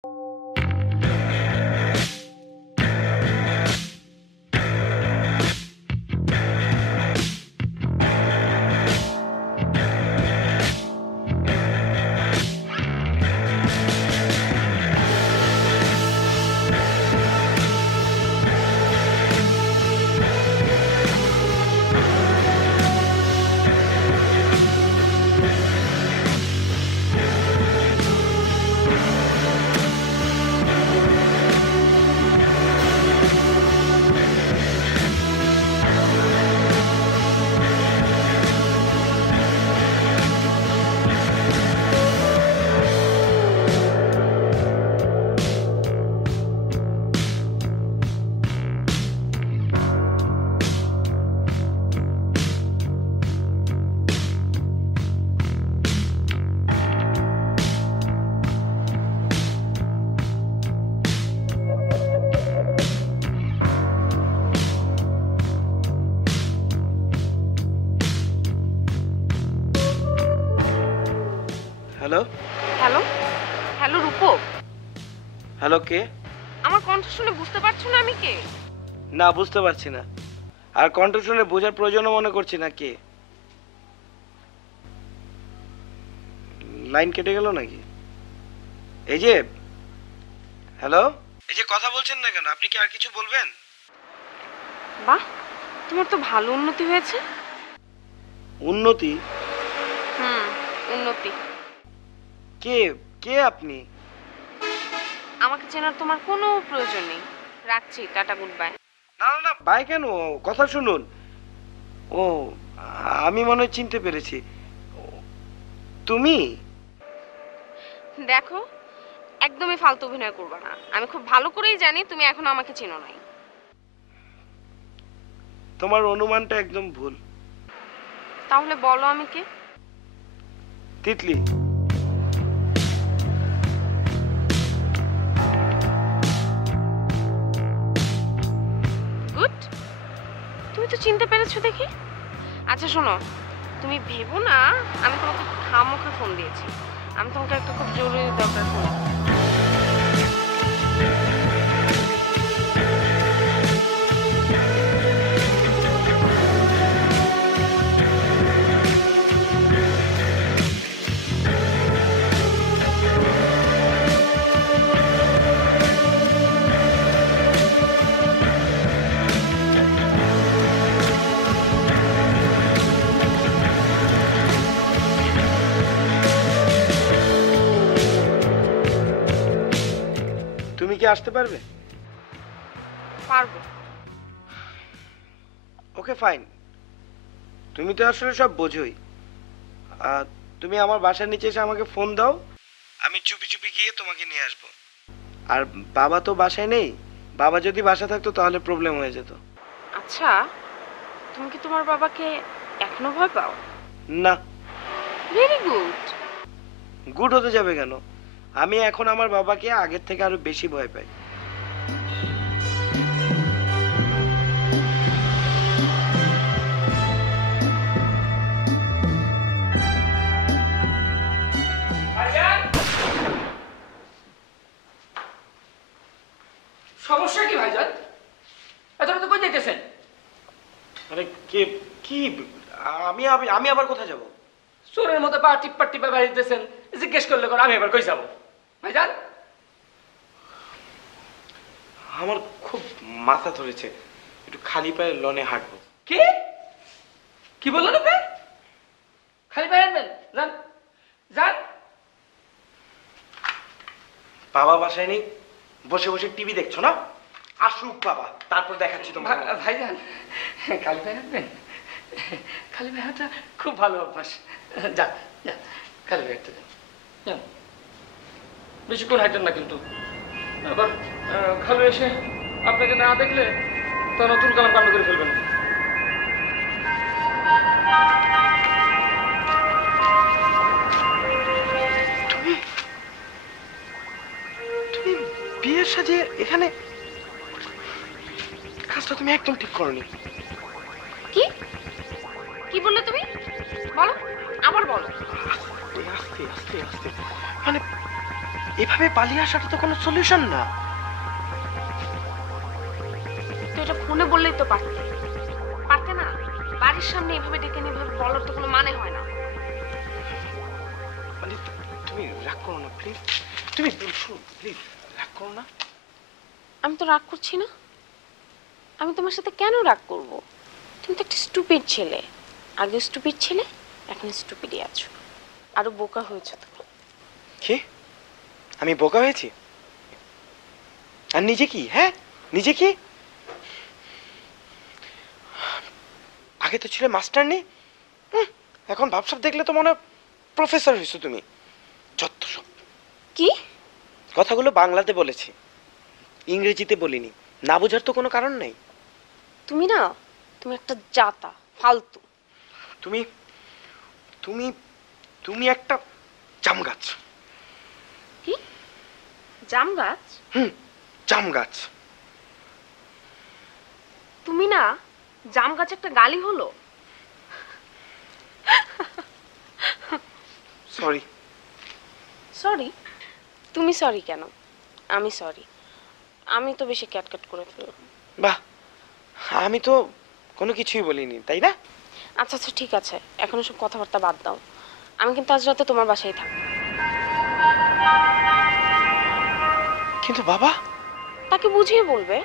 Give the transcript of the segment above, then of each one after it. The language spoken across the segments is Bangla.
হ্যালো হ্যালো হ্যালো রূপক, হ্যালো, কে? আমার কণ্ঠ শুনে বুঝতে পারছো না আমি কে? না, বুঝতে পারছি না। আর কণ্ঠ শুনে বোঝার প্রয়োজনও মনে করছি না কে। লাইন কেটে গেল নাকি? এই যে হ্যালো, এই যে কথা বলছেন না কেন? আপনি কি আর কিছু বলবেন? বাহ, তোমার তো ভালো উন্নতি হয়েছে। উন্নতি? উন্নতি। কে কে আপনি? আমাকে চেনার তোমার কোনো প্রয়োজন নেই। রাখছি, টাটা, গুড বাই। না না না, বাই কেন? কথা শুনুন। ও, আমি মনে হয় চিনতে পেরেছি। তুমি? দেখো, একদমই ফালতু অভিনয় করবে না। আমি খুব ভালো করেই জানি তুমি এখনো আমাকে চেনো নাই। তোমার অনুমানটা একদম ভুল। তাহলে বলো আমি কে? তিতলি। গুড, তুমি তো চিনতে পেরেছো দেখি। আচ্ছা শোনো, তুমি ভেবো না আমি তোমাকে খামোখা ফোন দিয়েছি। আমি তোমাকে একটা খুব জরুরি দরকার ফোন। তুমি কি আসতে পারবে? পারবো। ওকে, ফাইন। তুমি তো আসলে সব বোঝোই। তুমি আমার বাসার নিচে এসে আমাকে ফোন দাও, আমি চুপি চুপি গিয়ে তোমাকে নিয়ে আসবো। আর বাবা তো বাসায় নেই। বাবা যদি বাসা থাকতো তাহলে প্রবলেম হয়ে যেত। আচ্ছা, তুমি কি তোমার বাবাকে এখনো ভয় পাও? না। Very good. গুড হতে যাবে কেন? আমি এখন আমার বাবাকে আগের থেকে আরো বেশি ভয় পাই। সমস্যা কি ভাইজান? এতটা তো কই যাইতেছেন? আরে কে? কি? আমি আমি আবার কোথায় যাব? চোরের মতো পা টিপ্পা টিপ্পা বাড়িতেছেন, জিজ্ঞেস করলে করে আমি এবার কই যাব ভাইজান? আমার খুব মাথা ধরেছে, একটু খালি পায়ে লনে হাঁটবো। কি কি বললেন আপনি? খালি পায়ে আনবেন? যান যান। বাবা বাসায় নেই, বসে বসে টিভি দেখছো না? আসুক বাবা, তারপর দেখাচ্ছি তোমার। ভাইজান, খালি পায়ে আনবেন? খালি পায়ে হাঁটা খুব ভালো অভ্যাস। যান যান, খালি পায়ে হাঁটতে যান। বেশিক্ষণ হাঁটেন না কিন্তু। আবার খালু এসে আপনাকে না দেখলে তো নতুন কালাম কাণ্ড করে ফেলবেন। তুমি তুমি বিয়ের সাজে এখানে? কাজটা তুমি একদম ঠিক করনি। কি কি বললে তুমি? বলো, আবার বলো। আস্তে আস্তে আস্তে, মানে এভাবে পালিয়ে আসাটা তো কোনো সলিউশন না। তো এটা ফোনে বললেই তো পারতে পারতে না? বাড়ির সামনে এভাবে ডেকে নিয়ে এভাবে বলার তো কোনো মানে হয় না। মানে তুমি রাগ করো না প্লিজ, তুমি প্লিজ রাগ করো না। আমি তো রাগ করছি না। আমি তোমার সাথে কেন রাগ করব? তুমি তো একটা স্টুপিড ছেলে। আগে স্টুপিড ছেলে, এখন স্টুপিডই আছো। আরো বোকা হয়েছে তুমি। কি আমি বোকা হয়েছি? আর নিজে কি? হ্যাঁ নিজে কি? আগে তো ছিল মাস্টার নেই, এখন ভাবসাব দেখলে তো মনে হয় প্রফেসর হয়েছো তুমি। যত সব কি কথাগুলো বাংলাতে বলেছি, ইংরেজিতে বলিনি। না বোঝার তো কোনো কারণ নেই। তুমি না, তুমি একটা জাতা ফালতু। তুমি তুমি তুমি একটা জাম গাছ। কি জাম গাছ? জাম গাছ। তুমি না, জাম গাছ একটা গালি হলো? সরি। সরি? তুমি সরি কেন? আমি সরি। আমি তো বেশি ক্যাটক্যাট করে ফেললাম। বাহ, আমি তো কোনো কিছুই বলিনি, তাই না? আচ্ছা আচ্ছা ঠিক আছে, এখন সব কথাবার্তা বাদ দাও। আমি কিন্তু আজ রাতে তোমার বাসায় থাকবো। কিন্তু বাবা? তাকে বুঝিয়ে বলবে।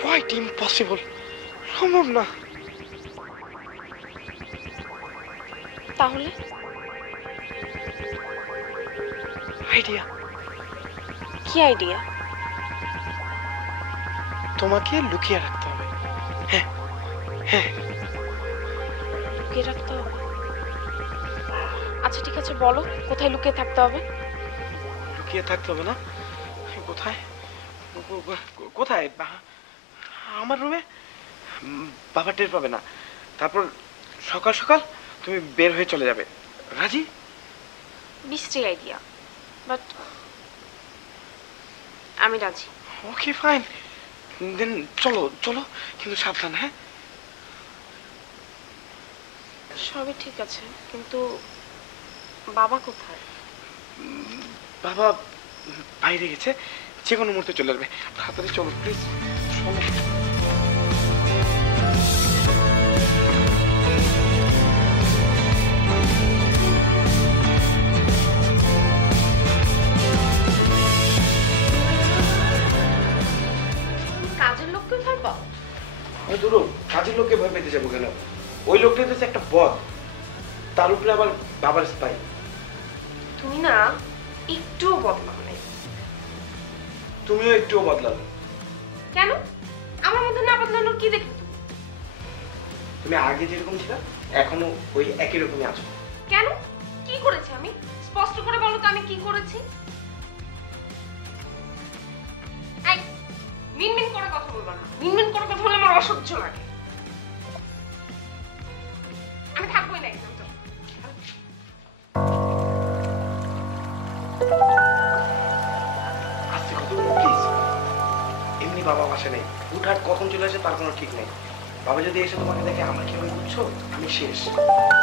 কোয়াইট ইম্পসিবল, সম্ভব না। তাহলে আইডিয়া। কি আইডিয়া? তোমাকে লুকিয়ে রাখতে হবে। হ্যাঁ হ্যাঁ। লুকিয়ে রাখতে হবে? আচ্ছা ঠিক আছে, বলো কোথায় লুকিয়ে থাকতে হবে? লুকিয়ে থাকতে হবে না? কোথায়? কোথায়? আমার রুমে। বাবা টের পাবে না। তারপর সকাল সকাল তুমি বের হয়ে চলে যাবে। রাজি? বিশ্রী আইডিয়া, বাট আমি রাজি। ওকে ফাইন, দেন চলো চলো, কিন্তু সাবধান। হ্যাঁ সবই ঠিক আছে, কিন্তু বাবা কোথায়? বাবা বাইরে গেছে, যে কোনো মুহূর্তে চলে আসবে। তাড়াতাড়ি চলো প্লিজ, চলো। কাজের লোককে ভয় পাও? আমি ধরো কাজের লোককে ভয় পেতে যাবো কেন? ওই লোকটা হচ্ছে একটা বদ, তার উপরে আবার বাবার স্পাই। তুমি না একটুও বদলাও নাই। তুমিও একটুও বদলাবে। কেন? আমার মধ্যে না বদলানোর কি দেখলে তুমি? তুমি আগে যেরকম ছিল এখনো ওই একই রকমই আছো। কেন? কি করেছি আমি? স্পষ্ট করে বলো তো, আমি কি করেছি? এই মিনমিন করে কথা বলবা না। মিনমিন করে কথা বলে আমার অসহ্য লাগে। আমি থাকবোই না একদম। তো আস্তে কথা বলো প্লিজ। এমনি বাবা বাসা নেই, হুটহাট কখন চলে আসে তার কোনো ঠিক নেই। বাবা যদি এসে তোমাকে দেখে আমার কি হবে বুঝছো? আমি শেষ।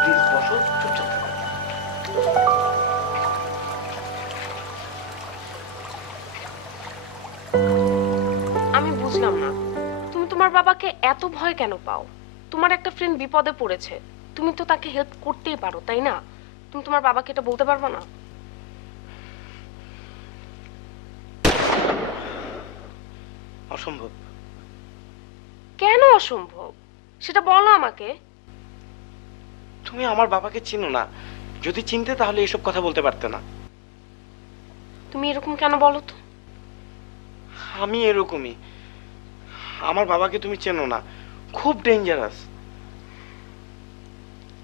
প্লিজ বসো, চুপচাপ থাকো। আমি বুঝলাম না, তুমি তোমার বাবাকে এত ভয় কেন পাও? তোমার একটা ফ্রেন্ড বিপদে পড়েছে, তুমি তো তাকে হেল্প করতেই পারো, তাই না? তুমি তোমার বাবাকে এটা বলতে পারবে না? অসম্ভব। কেন অসম্ভব? সেটা বলো আমাকে। তুমি আমার বাবাকে চিনো না, যদি চিনতে তাহলে এসব কথা বলতে পারতে না। তুমি এরকম কেন বলো তো? আমি এরকমই। আমার বাবাকে তুমি চেনো না, খুব ডেঞ্জারাস।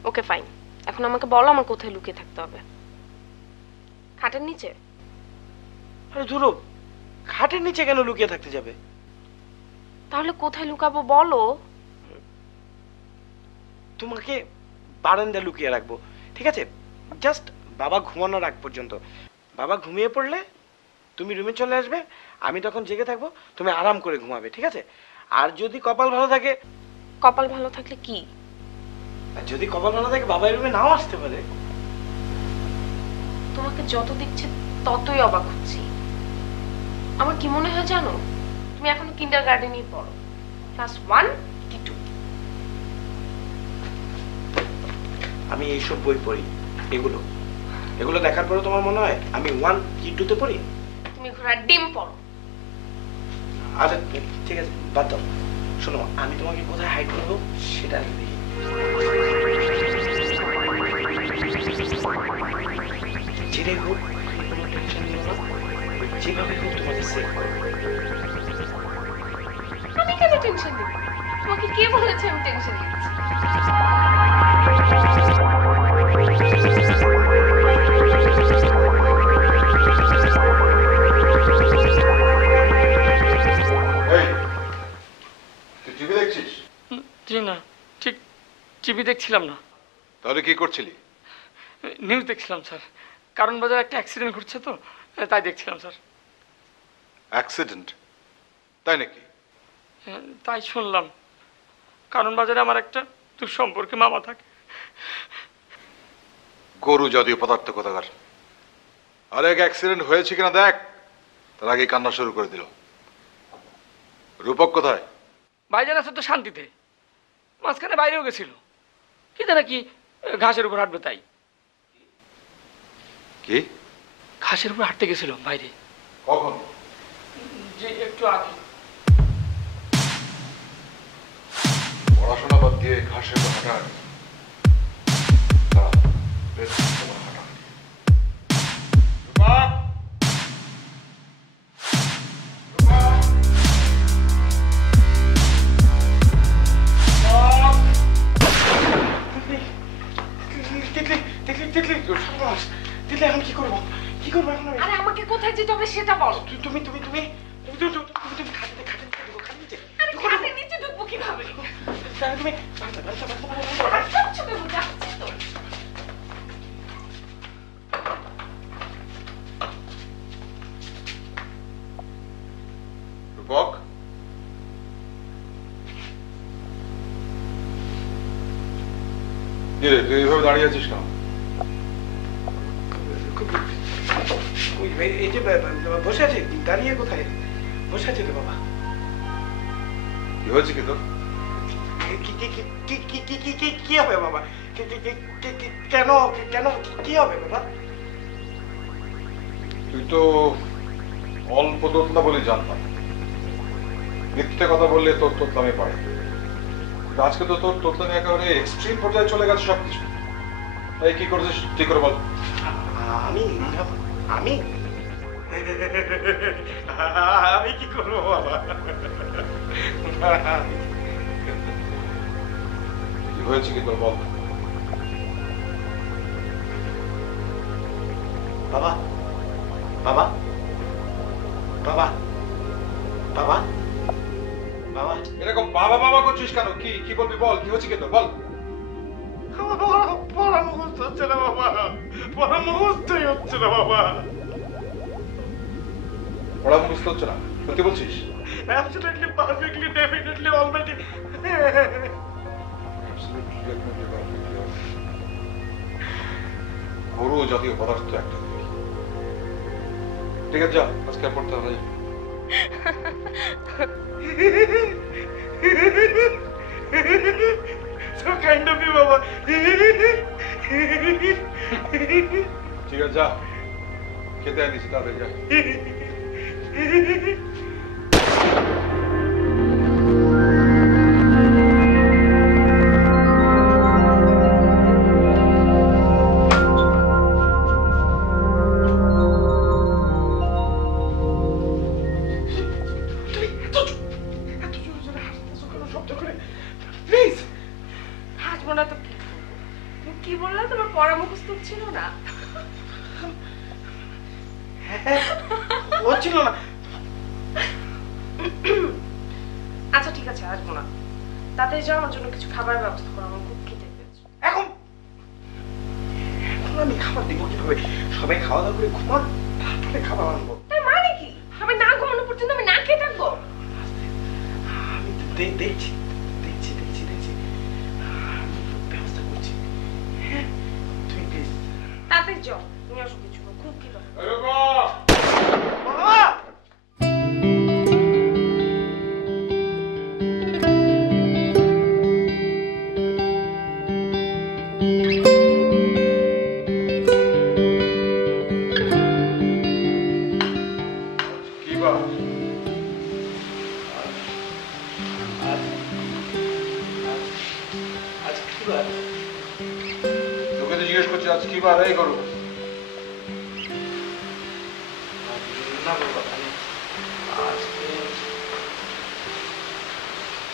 ওকে ফাইন, এখন আমাকে বলো আমার কোথায় লুকিয়ে থাকতে হবে। খাটের নিচে? আরে ধরো, খাটের নিচে কেন লুকিয়ে থাকতে যাবে? তাহলে কোথায় লুকাবো বলো? তোমাকে বারান্দা লুকিয়ে রাখবো, ঠিক আছে? জাস্ট বাবা ঘুমানোর আগ পর্যন্ত। বাবা ঘুমিয়ে পড়লে তুমি রুমে চলে আসবে, আমি তখন জেগে থাকবো, তুমি আরাম করে ঘুমাবে, ঠিক আছে? আর যদি কপাল ভালো থাকে, কপাল ভালো থাকলে কি? আর যদি কপাল ভালো থাকে বাবা রুমে নাও আসতে পারে। তোমাকে যত দেখছে ততই অবাক হচ্ছি। আমার কি মনে হয় জানো, তুমি এখনো কিন্ডার গার্ডেনই পড়ো, ক্লাস 1 কি 2। আমি এইসব বই পড়ি, এগুলো এগুলো দেখার পরে তোমার মনে হয় আমি 1 কি 2 তে পড়ি? তুমি ঘোড়ার ডিম পড়ো। আচ্ছা ঠিক আছে, বাদ দাও। শোনো, আমি তোমাকে কোথায় হাইড করবো সেটা আমি দেখি। যেটা হোক, কোনো টেনশন নিও না, যেভাবে হোক তোমাকে সেভ করবো। আমি কেন টেনশন নিব? তোমাকে কে বলেছে আমি টেনশন নিচ্ছি? টিভি দেখছিস? জি না, ঠিক টিভি দেখছিলাম না, তাহলে কি করছিলি? নিউজ দেখছিলাম স্যার। কারণ বাজার একটা অ্যাক্সিডেন্ট ঘটছে তো, তাই দেখছিলাম স্যার। অ্যাক্সিডেন্ট? তাই নাকি? তাই শুনলাম। কারণ বাজারে আমার একটা দুঃসম্পর্কে মামা থাকে। গরু জাতীয় পদার্থ কোথাকার। আর এক অ্যাক্সিডেন্ট হয়েছে কিনা দেখ, তার আগে কান্না শুরু করে দিল। রূপক কোথায়? ভাইজান আছে তো শান্তিতে, মাঝখানে বাইরেও গেছিল। কি জানা কি ঘাসের উপর হাঁটবে তাই। কি? ঘাসের উপর হাঁটতে গেছিল বাইরে। কখন? যে একটু আগে। পড়াশোনা বাদ দিয়ে ঘাসের উপর হাঁটাহাঁটি? দাঁড়া, বেশ তোমার হাঁটাহাঁটি। রূপক! দিলে এখন কি করবো? কি করবো এখন আমি? আরে আমাকে কোথায় যেতে হবে সেটা বলো। তুমি খাটে ঢুকো, খাটে নিচে। আরে খাটের নিচে ঢুকবো কিভাবে? তাহলে তুমি আচ্ছা, বাবু, যাচ্ছি তো। রূপক? কি রে, তুই এইভাবে দাঁড়িয়ে আছিস কেন? এই যে বসে আছে, দাঁড়িয়ে কোথায়? বসে আছে তো বাবা। কি হয়েছে কি তোর? কি হবে বাবা? কেন কেন কি হবে বাবা? তুই তো অল্প তোতলা বলে জানতাম। মিথ্যে কথা বললে তোর তোতলামি পারে। আজকে তো তোর তোতলামি একেবারে এক্সট্রিম পর্যায়ে চলে গেছে সবকিছু। তাই কি করেছিস ঠিক করে বল। আমি আমি আমি কি করবো বাবা? কি হয়েছে কি তোর বল। বাবা বাবা বাবা বাবা বাবা এরকম বাবা বাবা করছিস কেন? কি কি বলবি বল, কি হচ্ছে কি তোর বল। পড়া মুখস্থ হচ্ছে না বাবা, পড়া মুখস্থই হচ্ছে না বাবা। পড়া মুখস্থ হচ্ছে না? সত্যি বলছিস? Absolutely, perfectly, definitely, already. গরু জাতীয় পদার্থ একটা। ঠিক আছে, যা আজকে আর পড়তে হবে। So kind of you, বাবা। ঠিক আছে, যা খেতে আনিস, তাড়াতাড়ি যা। হাসবো না তো কি করবো? তুমি কি বললে তোমার পড়া মুখস্থ ছিল না? হচ্ছিল না। আচ্ছা ঠিক আছে, আসবো না। তাতে যাও, আমার জন্য কিছু খাবার ব্যবস্থা করো, আমার খুব খেতে পেয়েছে। এখন এখন আমি খাবার দিব কিভাবে? সবাই খাওয়া দাওয়া করে ঘুমান, তারপরে খাবার আনবো। তার মানে কি? সবাই না ঘুমানো পর্যন্ত আমি না খেয়ে থাকবো? আমি তো দেখছি দেখছি দেখছি দেখছি আমি ব্যবস্থা করছি। হ্যাঁ, তুমি প্লিজ। তাতে যাও, তুমি আসো কিছু বার এই করো। না বাবা, মানে আজকে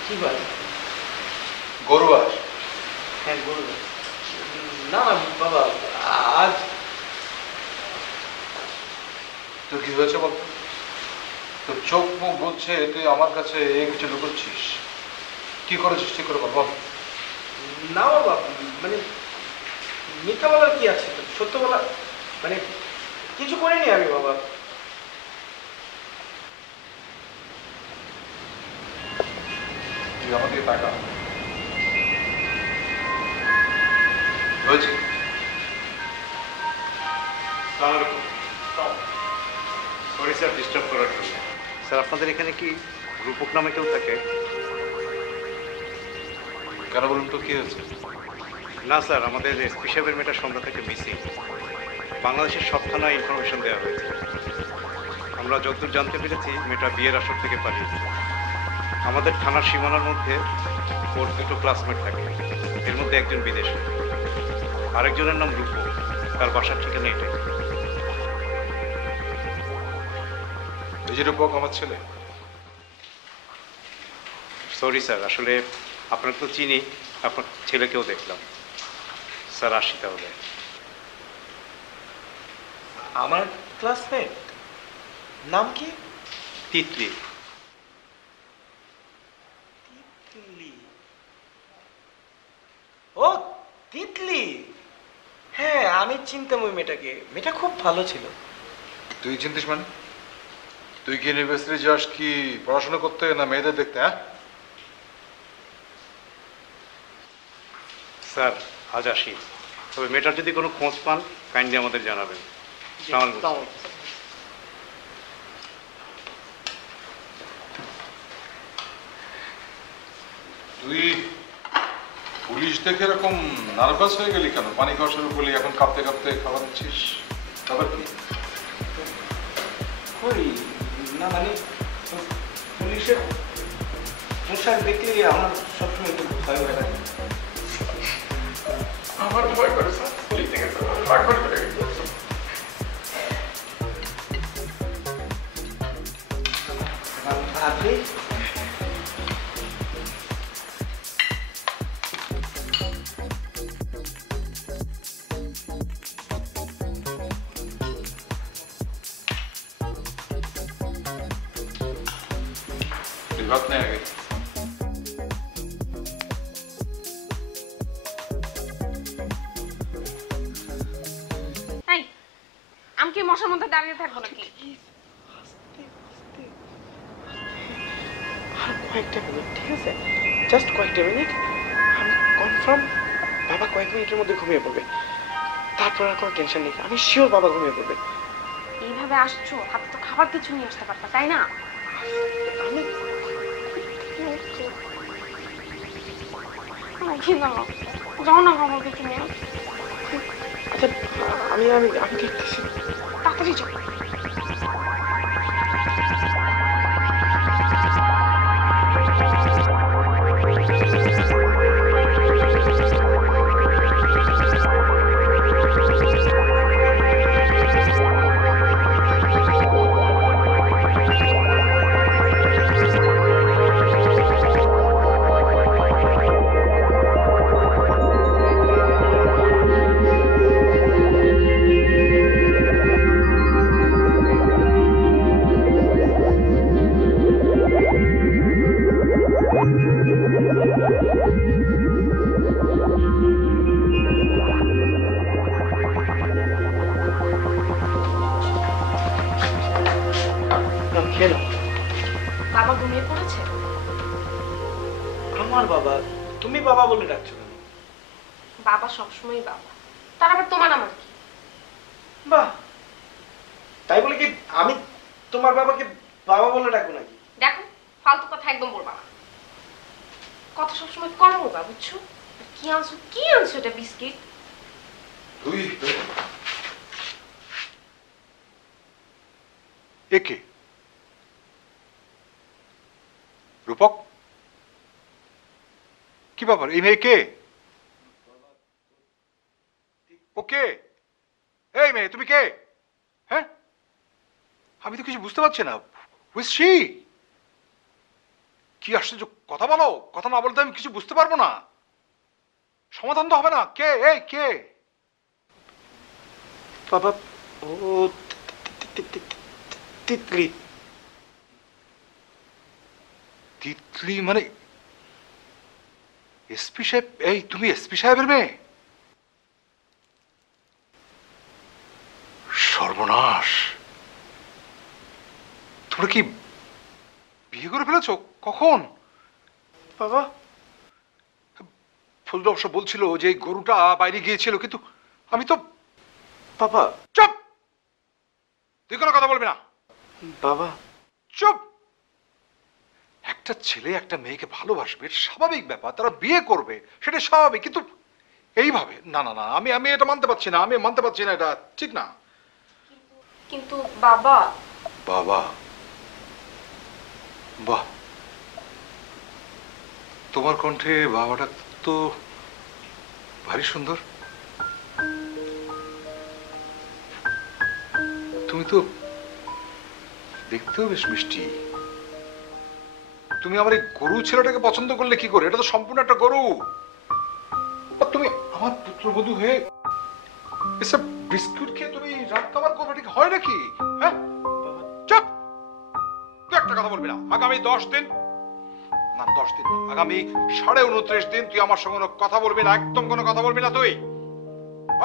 কি বার? গরু আর হ্যাঁ গরু। না না বাবা, আজ তোর কি হয়েছে বলতো? তোর চোখ মুখ বলছে তুই আমার কাছে কিছু লুকোচ্ছিস। কি করেছিস ঠিক করে বল। না বাবা, মানে মিথ্যা বলার কি আছে, সত্য বলা, মানে কিছু করিনি আমি বাবা। তুই আমার দিকে তাকা। হয়েছে সরি স্যার ডিস্টার্ব করার জন্য। স্যার আপনাদের এখানে কি রূপক নামে কেউ থাকে? কেন বলুন তো কি হয়েছে? না স্যার, আমাদের এসপি সাহেবের মেয়েটা সন্ধ্যা থেকে মিসিং। বাংলাদেশের সব থানায় ইনফরমেশন দেওয়া হয়েছে। আমরা যতদূর জানতে পেরেছি মেয়েটা বিয়ের আসর থেকে পালিয়েছে। আমাদের থানার সীমানার মধ্যে ওর দুটো ক্লাসমেট থাকে, এর মধ্যে একজন বিদেশি, আরেকজনের নাম রূপক। তার বাসার ঠিকানা এটাই। এই যে রূপক আমার ছেলে। সরি স্যার, আসলে আপনাকে তো চিনি, আপনার ছেলেকেও দেখলাম। স্যার আসি তাহলে। আমার ক্লাসমেট নাম কি? তিতলি। তিতলি। ও তিতলি, হ্যাঁ আমি চিনতাম ওই মেয়েটাকে, মেয়েটা খুব ভালো ছিল। তুই চিনতিস মানে? তুই কি ইউনিভার্সিটি যাস কি পড়াশোনা করতে, না মেয়েদের দেখতে? হ্যাঁ স্যার আজ আসি, তবে মেয়েটার যদি কোনো খোঁজ পান কাইন্ডলি আমাদের জানাবেন। আসসালামু আলাইকুম। তুই পুলিশ দেখে এরকম নার্ভাস হয়ে গেলি কেন? পানি খাওয়া শুরু করলি, এখন কাঁপতে কাঁপতে খাবার দিচ্ছিস, খাবার কি? কই না, মানে পুলিশের পোশাক দেখলে আমার সবসময় একটু ভয় ভয় লাগে। আমার ভয় করে স্যার, পুলিশ থেকে তো রাগ করে চলে গেছে। আপনি তুই ভাত নেই আগে। এই, আমি কি মশার মধ্যে দাঁড়িয়ে থাকবো নাকি? আর কয়েকটা মিনিট, ঠিক আছে, জাস্ট কয়েকটা মিনিট। আমি কনফার্ম বাবা কয়েক মিনিটের মধ্যে ঘুমিয়ে পড়বে। তারপর আর কোনো টেনশন নেই, আমি শিওর বাবা ঘুমিয়ে পড়বে। এইভাবে আসছো, হাতে তো খাবার কিছু নিয়ে আসতে পারতা, তাই না? আমি আমার খিদে লাগছে, যাও না খাবার কিছু নিয়ে। আচ্ছা, আমি আমি আমি দেখতেছি। তাড়াতাড়ি যাও। কেন? বাবা ঘুমিয়ে পড়েছে? আমার বাবা? তুমি বাবা বলে ডাকছো কেন? বাবা সবসময় বাবা, তার আবার তোমার আমার কি? বাহ, তাই বলে কি আমি তোমার বাবাকে বাবা বলে ডাকবো নাকি? দেখো, ফালতু কথা একদম বলবা না। কথা সবসময় কম বলবা, বুঝছো? আর কি আনছো, কি আনছো? এটা বিস্কিট? তুই একে রূপক, কি ব্যাপার? এই মেয়ে কে? ওকে এই মেয়ে, তুমি কে? হ্যাঁ, আমি তো কিছু বুঝতে পারছি না। Who's she? কি আশ্চর্য, কথা বলো। কথা না বলতে আমি কিছু বুঝতে পারবো না। সমাধান তো হবে না। কে? এই কে? বাবা, ও তিতলি। তিতলি মানে এসপি সাহেব? এই তুমি এসপি সাহেবের মেয়ে? সর্বনাশ, তোমরা কি বিয়ে করে ফেলেছো? কখন? বাবা, ফজলু অবশ্য বলছিল যে এই গরুটা বাইরে গিয়েছিল, কিন্তু আমি তো... বাবা, চুপ! তুই কোনো কথা বলবি না। বাবা, চুপ! একটা ছেলে একটা মেয়েকে ভালোবাসবে, এটা স্বাভাবিক ব্যাপার, তারা বিয়ে করবে, সেটা স্বাভাবিক, কিন্তু এইভাবে না না না, আমি এটা মানতে পারছি না, আমি মানতে পারছি না, এটা ঠিক না। কিন্তু বাবা, বাবা, বাহ, তোমার কণ্ঠে বাবাটা তো ভারী সুন্দর। তুমি তো দেখতেও বেশ মিষ্টি। তুমি আমার এই গরু ছেলেটাকে পছন্দ করলে কি করে? এটা তো সম্পূর্ণ একটা গরু। আর তুমি আমার পুত্রবধূ হয়ে এসব বিস্কুট খেয়ে তুমি রাত কামার করবে, ঠিক হয় নাকি? হ্যাঁ, চুপ! তুই একটা কথা বলবি না। আগামী 10 দিন, না 10 দিন, আগামী 29.5 দিন তুই আমার সঙ্গে কোনো কথা বলবি না, একদম কোনো কথা বলবি না তুই।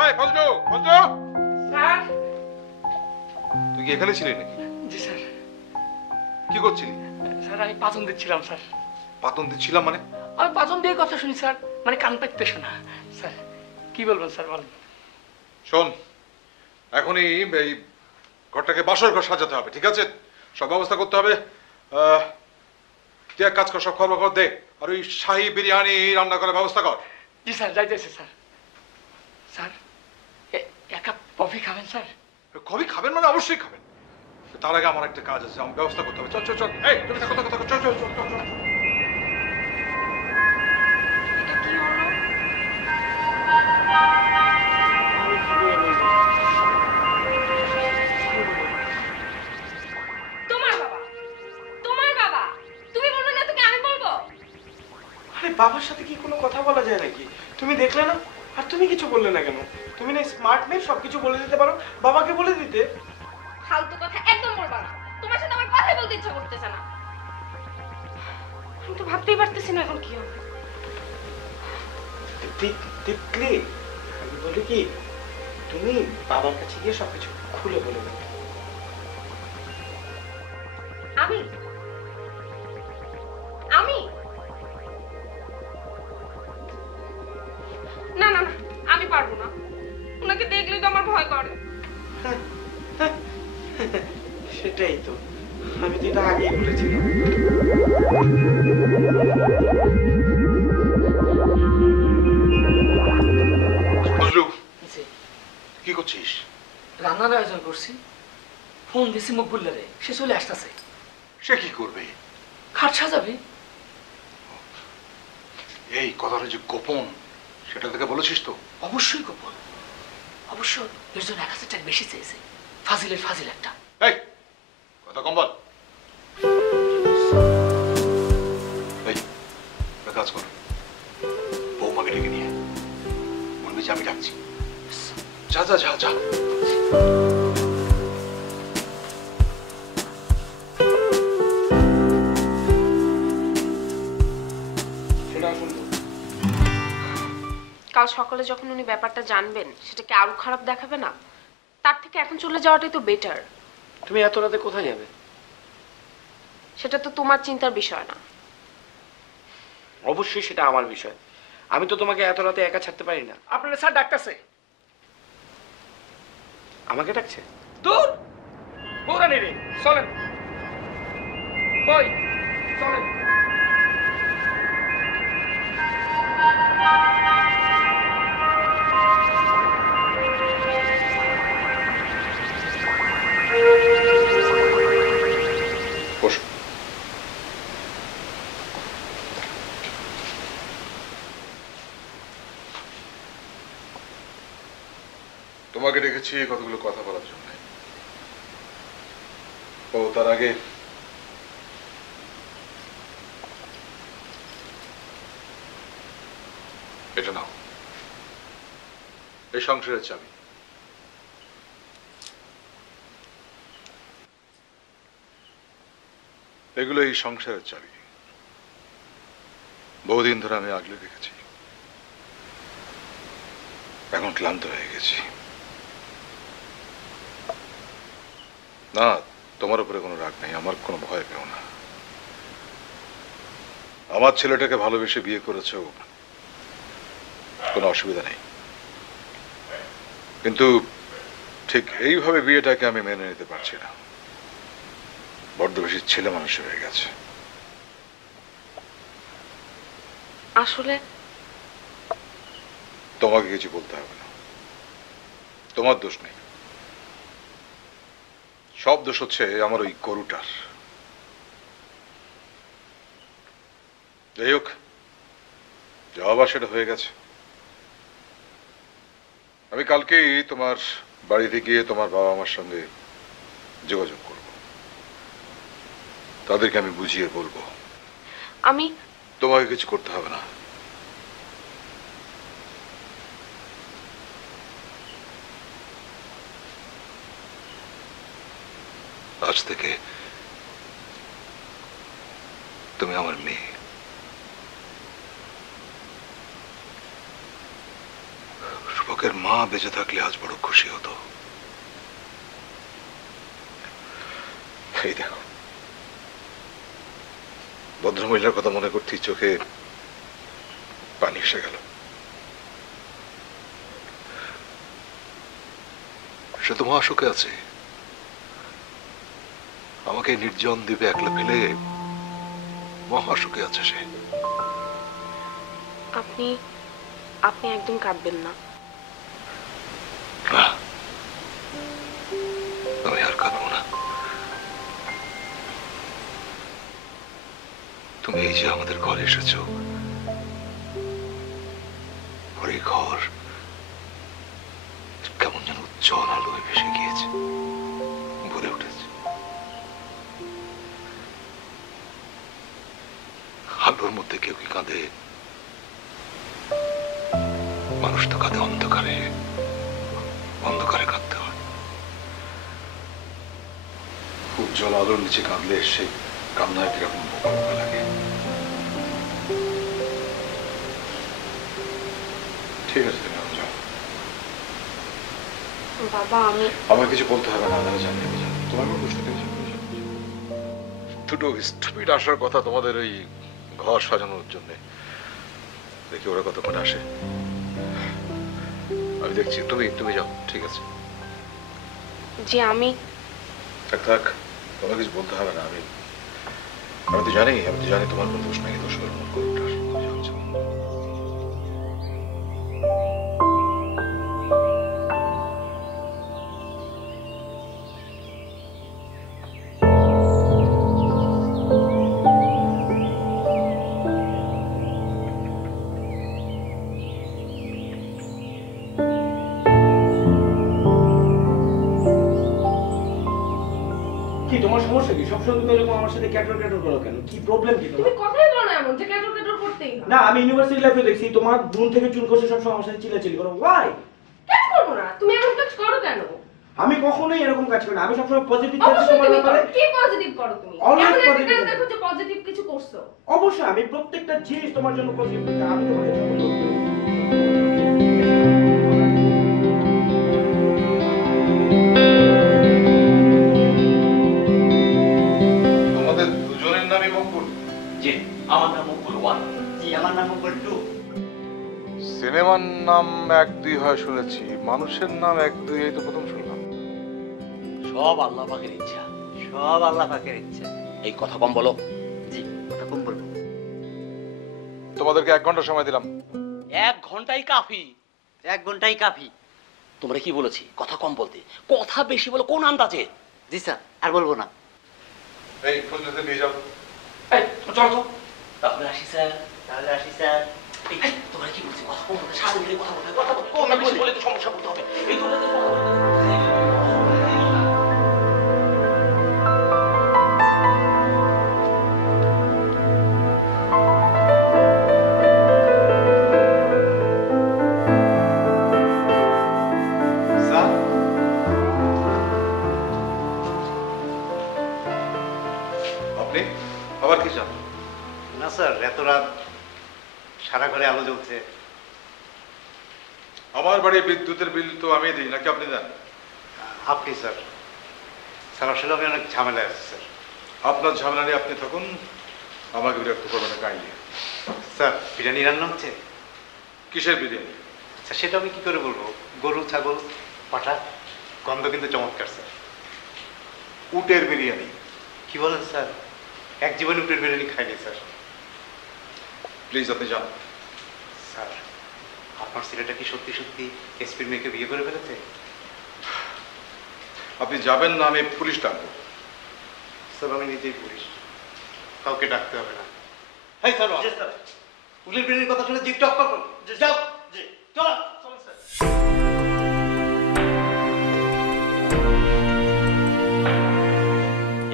ওই ফজলু, ফজলু, স্যার। তুই কি এখানে ছিলি নাকি? জি স্যার। কি করছিলি? স্যার আমি পাচন দিচ্ছিলাম স্যার। পাতন দিচ্ছিলাম মানে? আমি পাচন দিয়ে কথা শুনি স্যার, মানে কান পাইতে শোনা। স্যার কি বলবেন স্যার, বলেন। শোন, এখনই এই ঘরটাকে বাসর ঘর সাজাতে হবে, ঠিক আছে? সব ব্যবস্থা করতে হবে। তুই এক কাজ কর, সব খবর দে, আর ওই শাহী বিরিয়ানি রান্না করার ব্যবস্থা কর। জি স্যার, যাইতেছে স্যার। স্যার এক কাপ কফি খাবেন স্যার? কবি খাবেন মানে অবশ্যই খাবেন। তার আগে আমার একটা কাজ আছে, আমার ব্যবস্থা করতে হবে। চল চল চল, এই তুমি থাকো থাকো থাকো, চল চল চল চল চল। এটা কি হলো? তোমার বাবা, তোমার বাবা, তুমি বলবে না তোকে আমি বলবো? আরে বাবার সাথে কি কোনো কথা বলা যায় নাকি? তুমি দেখলে না, আর তুমি কিছু বললে না কেন? তুমি না স্মার্ট মেয়ে, সবকিছু বলে দিতে পারো, বাবাকে বলে দিতে। ফালতু কথা একদম বলবা না, তোমার সাথে আমার কথা বলতে ইচ্ছা করতেছে না। আমি তো ভাবতেই পারতেছি না এখন কি হবে। তিতলি, আমি বলি কি, তুমি বাবার কাছে গিয়ে সবকিছু খুলে বলে দাও। আমি আমি না না না, আমি পারবো না। ওনাকে দেখলেই তো আমার ভয় করে। সেটাই তো, আমি তো এটা আগেই বলেছিলাম। ফজলু, জি। কি করছিস? রান্নার আয়োজন করছি। ফোন দিছি মকবুল্লারে, সে চলে আসতেছে। সে কি করবে? খাট সাজাবে। এই কথাটা যে গোপন, সেটা থেকে বলেছিস তো? অবশ্যই গোপন। অবশ্য এর জন্য 1000 টাকা বেশি চেয়েছে। ফাজিলের ফাজিল একটা। এই কথা কম বল। এই একটা কাজ কর, বৌমাকে ডেকে নিয়ে আয়। বলবি যে আমি ডাকছি। যা যা যা যা। কাল সকালে যখন উনি ব্যাপারটা জানবেন, সেটাকে আরো খারাপ দেখাবে না? তার থেকে এখন চলে যাওয়াটাই তো বেটার। তুমি এত রাতে কোথায় যাবে? সেটা তো তোমার চিন্তার বিষয় না। অবশ্যই সেটা আমার বিষয়। আমি তো তোমাকে এত রাতে একা ছাড়তে পারি না। আপনারা স্যার ডাকতেছে। আমাকে ডাকছে? দূর পুরানি রে, চলেন। কই চলেন। বস। তোমাকে ডেকেছি এসেছি কতগুলো কথা বলার জন্য। ও তার আগে এটা নাও, এই সংসারের চাবি। এগুলো এই সংসারের চাবি। বহুদিন ধরে আমি আগলে রেখেছি, এখন ক্লান্ত হয়ে গেছি। না, তোমার উপরে কোনো রাগ নেই, আমার কোনো ভয় পেও না। আমার ছেলেটাকে ভালোবেসে বিয়ে করেছো, কোনো অসুবিধা নেই, কিন্তু ঠিক এইভাবে বিয়েটাকে আমি মেনে নিতে পারছি না। বড্ড বেশি ছেলে মানুষ হয়ে গেছে। আসলে তোমাকে কিছু বলতে হবে না, তোমার দোষ নেই। সব দোষ হচ্ছে আমার ওই গরুটার। যাই হোক, যা হবার সেটা হয়ে গেছে। আমি কালকেই তোমার বাড়িতে গিয়ে তোমার বাবা মার সঙ্গে যোগাযোগ করব, তাদেরকে আমি বুঝিয়ে বলবো। আমি তোমাকে কিছু করতে হবে না। আজ থেকে তুমি আমার মেয়ে। রূপকের মা বেঁচে থাকলে আজ বড় খুশি হতো। এই দেখো, ভদ্রমহিলার কথা মনে করতেই চোখে পানি এসে গেল। সে তো মহাসুখে আছে। আমাকে নির্জন দ্বীপে একলা ফেলে মহাসুখে আছে সে। আপনি আপনি একদম কাঁদবেন না। না, আমি আর কাঁদবো না। তুমি এই যে আমাদের ঘরে এসেছো, আর এই ঘর কেমন যেন উজ্জ্বল আলোয় ভেসে গিয়েছে, ভরে উঠেছে। আলোর মধ্যে কেউ কি কাঁদে? মানুষ তো কাঁদে অন্ধকারে, অন্ধকারে কাঁদতে হয়। উজ্জ্বল আলোর নিচে কাঁদলে সেই কান্নায় কিরকম বোকা বোকা লাগে। ঠিক আছে, তুমি যাও। বাবা, আমার কিছু বলতে হবে না, আমি জানি। তোমার কোনো প্রশ্ন নেই। দুটো স্টুপিড আসার কথা তোমাদের ওই ঘর সাজানোর জন্য। দেখি ওরা কতক্ষণ আসে, আমি দেখছি। তুমি যাও, ঠিক আছে? যে আমি থাক থাক, তোমার কিছু বলতে হবে না। আমি তো জানি তোমার কোনো দোষ নেই। দোষ হলো আমার গরুটার। কি তোমার সমস্যা কি? সবসময় তুমি এরকম আমার সাথে ক্যাটর ক্যাটর করো কেন? কি প্রবলেম কি তুমি তোমার? কথাই বলো না এমন যে ক্যাটর ক্যাটর করতেই হবে। না, আমি ইউনিভার্সিটি লাইফে দেখছি তোমার বোন থেকে চুল কষে সবসময় আমার সাথে চিল্লাচিল্লি করো। ওয়াই? কেন করবো না? তুমি এমন কাজ করো কেন? আমি কখনোই এরকম কাজ করি না। আমি সবসময় পজিটিভ থাকি অবশ্যই তোমার তুমি ব্যাপারে। করো। কি পজিটিভ করো তুমি? Always এমন একটা positive কাজ থাকি। দেখো যে পজিটিভ কিছু করছো। অবশ্যই আমি প্রত্যেকটা জিনিস তোমার জন্য পজিটিভ করি। আমি তোমাকে তোমাদের দুজনের নামই মকবুল? জি, আমার নাম মকবুল 1। জি, আমার নাম মকবুল 2। সিনেমার নাম 1-2 হয় শুনেছি, মানুষের নাম 1-2 এই তো প্রথম শুনলাম। সব আল্লাহ পাকের ইচ্ছা, সব আল্লাহ পাকের ইচ্ছা। এই কথা কম বলো। জি, কথা কম বলবো। তোমাদেরকে 1 ঘন্টা সময় দিলাম। 1 ঘন্টাই কাফি। 1 ঘন্টাই কাফি। তোমরা কি বলেছি কথা কম বলতে? কথা বেশি বলো কোন আন্দাজে? জি স্যার, আর বলবো না। এই ফজলিতে নিয়ে যাও। এই চলো তো। তাহলে আসি স্যার। তাহলে আসি স্যার। তোমার কি বলছি কথা বলতে সারা দিন কথা বলতে কম বেশি বলে তো সমস্যা করতে হবে এই তো ওদের কথা বলতে স্যার আপনি আবার কি চান? না স্যার, এত রাত সারা ঘরে আলো জ্বলছে। আমার বাড়ির বিদ্যুতের বিল তো আমি দিই নাকি আপনি দেন? আপনি স্যার, স্যার আসলে আমি অনেক ঝামেলায় আছি স্যার। আপনার ঝামেলা নিয়ে আপনি থাকুন, আমাকে বিরক্ত করবেন না কাইন্ডলি। স্যার বিরিয়ানি রান্না হচ্ছে? কিসের বিরিয়ানি? স্যার সেটা আমি কি করে বলবো, গরু ছাগল পাঠা, গন্ধ কিন্তু চমৎকার স্যার। উটের বিরিয়ানি? কি বলেন স্যার, এক জীবনে উটের বিরিয়ানি খাইনি স্যার। প্লিজ আপনি যান। স্যার আপনার ছেলেটা কি সত্যি সত্যি এসপির মেয়েকে বিয়ে করে ফেলেছে? আপনি যাবেন না আমি পুলিশ ডাকবো। স্যার আমি নিজেই পুলিশ, কাউকে ডাকতে হবে না। হ্যাঁ স্যার, উটের বিরিয়ানির কথা শুনে জিপ টপ করুন। যাও চলো।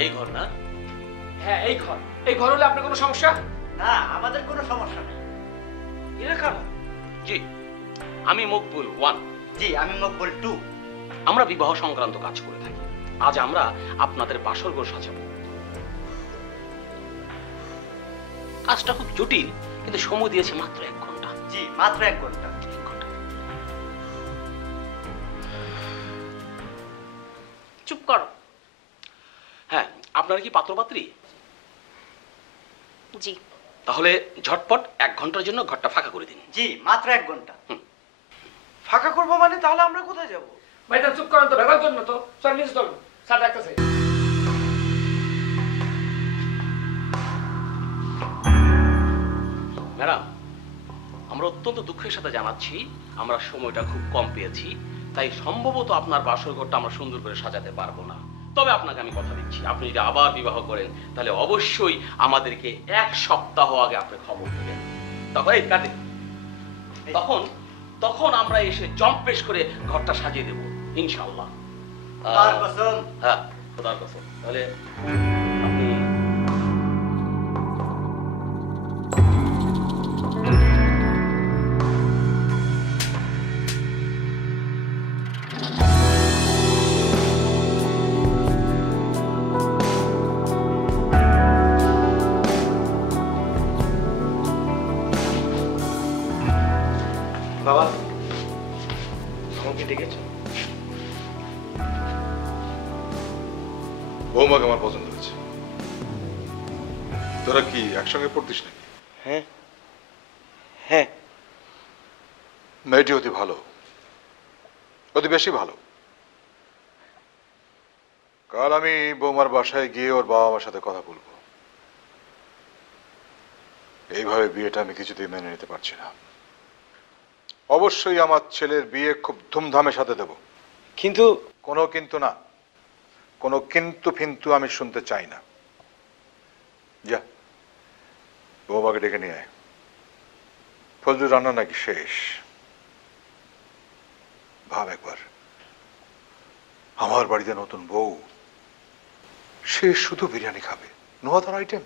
এই ঘর না? হ্যাঁ এই ঘর হলে আপনার কোনো সমস্যা? না, আমাদের কোনো সমস্যা নেই। এরা কারা? জি, আমি মকবুল 1। জি, আমি মকবুল 2। আমরা বিবাহ সংক্রান্ত কাজ করে থাকি। আজ আমরা আপনাদের বাসর ঘর সাজাবো। কাজটা খুব জটিল, কিন্তু সময় দিয়েছে মাত্র 1 ঘন্টা। জি, মাত্র 1 ঘন্টা। চুপ করো। হ্যাঁ, আপনারা কি পাত্রপাত্রী? জি। তাহলে ঝটপট 1 ঘন্টার জন্য ঘরটা ফাঁকা করে দিন। জি, মাত্র 1 ঘন্টা। ফাঁকা করবো মানে? তাহলে আমরা কোথায় যাব? ভাই তা চুপ করেন তো, ব্যাপার জন্য তো স্যার নিচে চলুন, স্যার ডাকতেছে। ম্যাডাম, আমরা অত্যন্ত দুঃখের সাথে জানাচ্ছি আমরা সময়টা খুব কম পেয়েছি, তাই সম্ভবত আপনার বাসর ঘরটা আমরা সুন্দর করে সাজাতে পারবো না। তবে আপনাকে আমি কথা দিচ্ছি, আপনি যদি আবার বিবাহ করেন তাহলে অবশ্যই আমাদেরকে 1 সপ্তাহ আগে আপনি খবর দেবেন। তখন এই কাটে তখন আমরা এসে জম্পেশ করে ঘরটা সাজিয়ে দেব ইনশাআল্লাহ। খোদার কসম। হ্যাঁ, খোদার কসম। তাহলে আপনি বাবা, আমাকে ডেকেছ? বৌমাকে আমার পছন্দ হয়েছে। তোরা কি একসঙ্গে পড়তিস নাকি? হ্যাঁ হ্যাঁ। মেয়েটি অতি ভালো, অতি বেশি ভালো। কাল আমি বৌমার বাসায় গিয়ে ওর বাবা মার সাথে কথা বলবো। এইভাবে বিয়েটা আমি কিছুতেই মেনে নিতে পারছি না। অবশ্যই আমার ছেলের বিয়ে খুব ধুমধামের সাথে দেব। কিন্তু কোনো কিন্তু না, কোনো কিন্তু ফিন্তু আমি শুনতে চাই না। যা বৌমাকে ডেকে নিয়ে আয়। ফজলু রান্না নাকি শেষ? ভাব একবার, আমার বাড়িতে নতুন বউ, সে শুধু বিরিয়ানি খাবে, নো আদার আইটেম।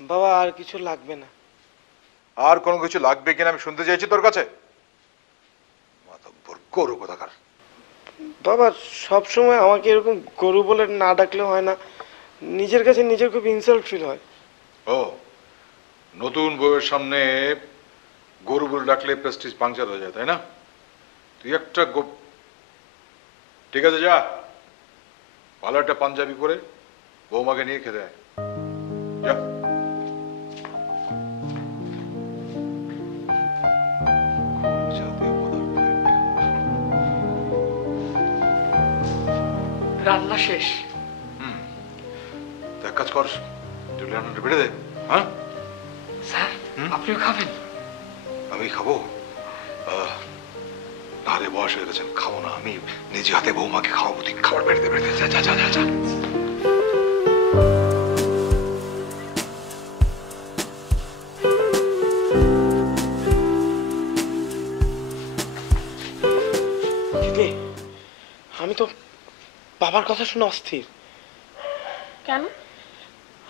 বাবা আর কিছু লাগবে না। আর কোনো কিছু লাগবে কিনা আমি শুনতে চাইছি তোর কাছে। মাতব্বর গরু কোথাকার। বাবা সব সময় আমাকে এরকম গরু বলে না ডাকলে হয় না? নিজের কাছে নিজের খুব ইনসাল্ট ফিল হয়। ও, নতুন বউয়ের সামনে গরু বলে ডাকলে প্রেস্টিজ পাংচার হয়ে যায়, তাই না? তুই একটা ঠিক আছে, যা ভালো একটা পাঞ্জাবি পরে বৌমাকে নিয়ে খেতে আয়। যা। রান্না শেষ। এক কাজ কর, তুই রান্নাটা বেড়ে দে। হ্যাঁ স্যার, আপনিও খাবেন? আমি খাবো? তাহলে বয়স হয়ে গেছেন, খাবো না। আমি নিজে হাতে বৌমাকে খাওয়াবো। তুই খাবার বেড়ে দে, বেড়ে দে। যা যা যা যা যা। বাবার কথা শুনে অস্থির। কেন?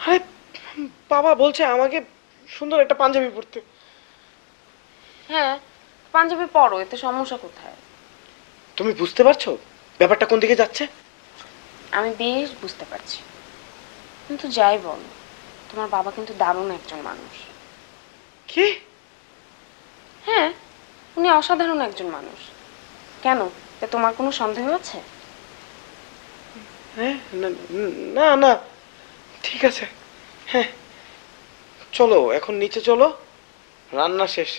আরে বাবা বলছে আমাকে সুন্দর একটা পাঞ্জাবি পরতে। হ্যাঁ, পাঞ্জাবি পরো, এতে সমস্যা কোথায়? তুমি বুঝতে পারছো ব্যাপারটা কোন দিকে যাচ্ছে? আমি বেশ বুঝতে পারছি, কিন্তু যাই বল, তোমার বাবা কিন্তু দারুণ একজন মানুষ। কি? হ্যাঁ, উনি অসাধারণ একজন মানুষ। কেন, এতে তোমার কোনো সন্দেহ আছে? হ্যাঁ, না না, ঠিক আছে। হ্যাঁ, চলো এখন নিচে চলো, রান্না শেষ,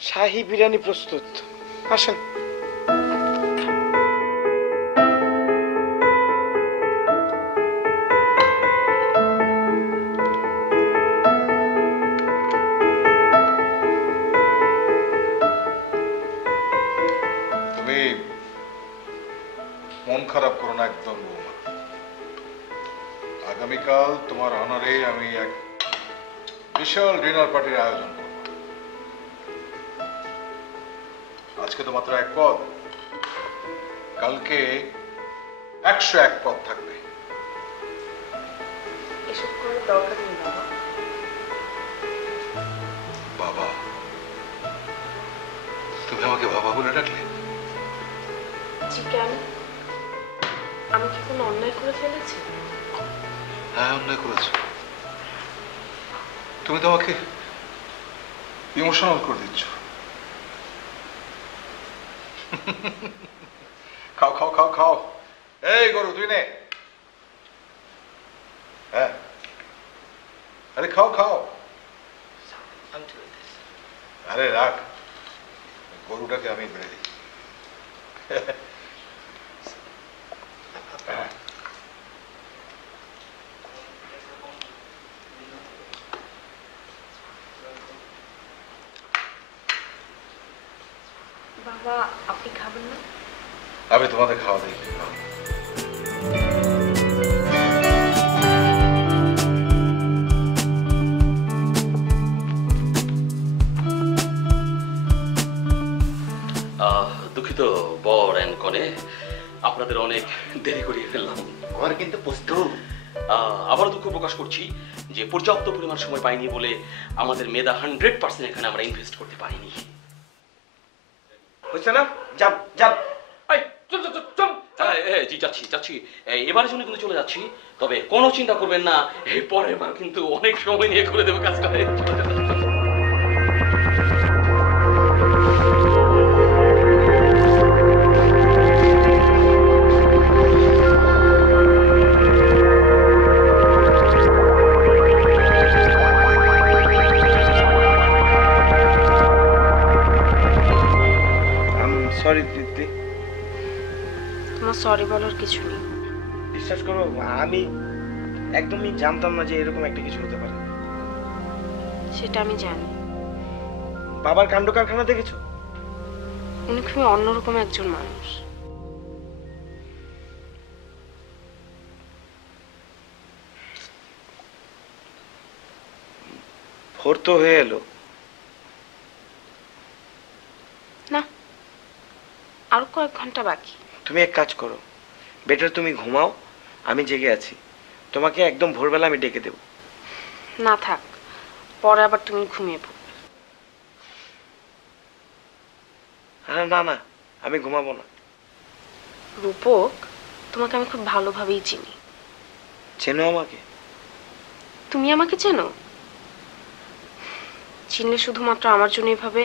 শাহী বিরিয়ানি প্রস্তুত। আসেন। তুমি মন খারাপ করো না একদম বৌমা। আগামীকাল তোমার অনারে আমি এক বিশাল ডিনার পার্টির আয়োজন করব। আজকে তো মাত্র এক পদ, কালকে 101 পদ থাকবে। এসব করার দরকার নেই বাবা। বাবা, তুমি আমাকে বাবা বলে ডাকলে? জি, কেন? আমি কি কোনো অন্যায় করে ফেলেছি? হ্যাঁ, অন্যায় করেছো। তুমি তো আমাকে ইমোশনাল করে দিচ্ছ। খাও খাও খাও খাও, এই গরু তুই নে। হ্যাঁ, আরে খাও খাও। আরে রাখ, গরুটাকে আমি বেড়ে দিই। বাবা, আপনি খাবেন না? আমি তোমাদের খাওয়া দিই। দুঃখিত বর অ্যান্ড কনে, আপনাদের অনেক দেরি করিয়ে ফেললাম। আমার কিন্তু প্রস্তুত। আবারও দুঃখ প্রকাশ করছি যে পর্যাপ্ত পরিমাণ সময় পাইনি বলে আমাদের মেধা 100% এখানে আমরা ইনভেস্ট করতে পারিনি। বুঝছে না? যান যান। এই, চল চল চল চল। জি যাচ্ছি যাচ্ছি, এবারের জন্য কিন্তু চলে যাচ্ছি, তবে কোনো চিন্তা করবেন না, এই পরের বার কিন্তু অনেক সময় নিয়ে করে দেবো কাজটা। সরি দিদি। তোমার সরি বলার কিছু নেই। বিশ্বাস করো, আমি একদমই জানতাম না যে এরকম একটা কিছু হতে পারে। সেটা আমি জানি। বাবার কাণ্ড কারখানা দেখেছো? উনি খুবই অন্যরকম একজন মানুষ। ভোর তো হয়ে এলো। না, আরো কয়েক ঘন্টা বাকি। তুমি এক কাজ করো, বেটার তুমি ঘুমাও, আমি জেগে আছি। তোমাকে একদম ভোরবেলা আমি ডেকে দেব। না থাক, পরে আবার তুমি ঘুমিয়ে পড়ো। আরে না না, আমি ঘুমাবো না। রূপক, তোমাকে আমি খুব ভালোভাবেই চিনি। চেনো আমাকে? তুমি আমাকে চেনো? চিনলে শুধুমাত্র আমার জন্য এভাবে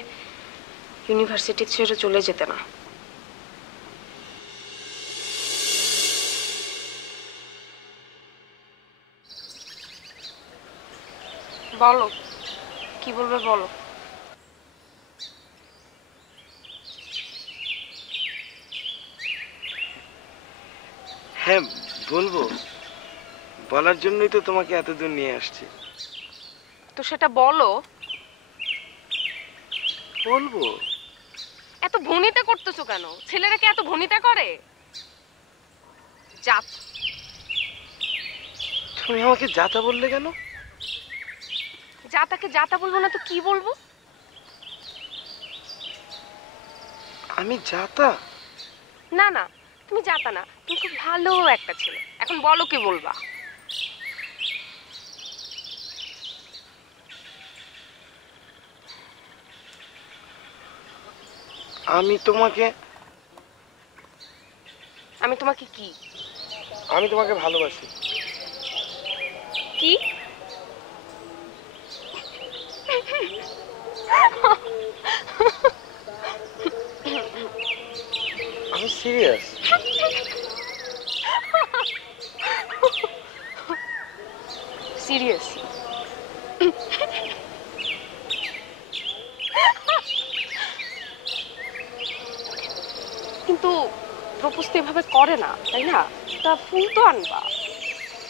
ইউনিভার্সিটি ছেড়ে চলে যেতে না। বলো, কি বলবে বলো। হ্যাঁ বলবো, বলার জন্যই তো তোমাকে এতদূর নিয়ে আসছি। তো সেটা বলো। বলবো। এত ভনিতা করতেছো কেন? ছেলেরা কি এত ভনিতা করে? জাত। তুমি আমাকে যাতা বললে কেন? জাতাকে জাতা বলবো না তো কি বলবো? আমি যাতা? না না, তুমি জাতা না, তুমি খুব ভালো একটা ছেলে। এখন বলো কি বলবা? আমি তোমাকে আমি তোমাকে কি আমি তোমাকে ভালোবাসি। কি? আমি সিরিয়াস। সিরিয়াস? কিন্তু প্রপোজ তো এভাবে করে না, তাই না? তা ফুল তো আনবা,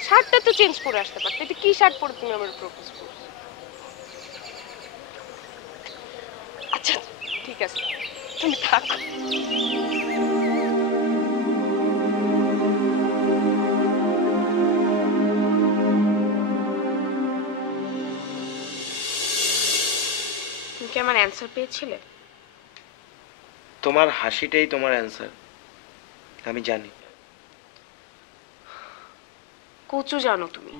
শার্টটা তো চেঞ্জ করে আসতে পারতে। এটা কি শার্ট পরে তুমি আমার প্রপোজ করছো? আচ্ছা ঠিক আছে, তুমি থাকো। তুমি কি আমার অ্যান্সার পেয়েছিলে? তোমার হাসিটাই তোমার অ্যান্সার, আমি জানি। কচু জানো তুমি।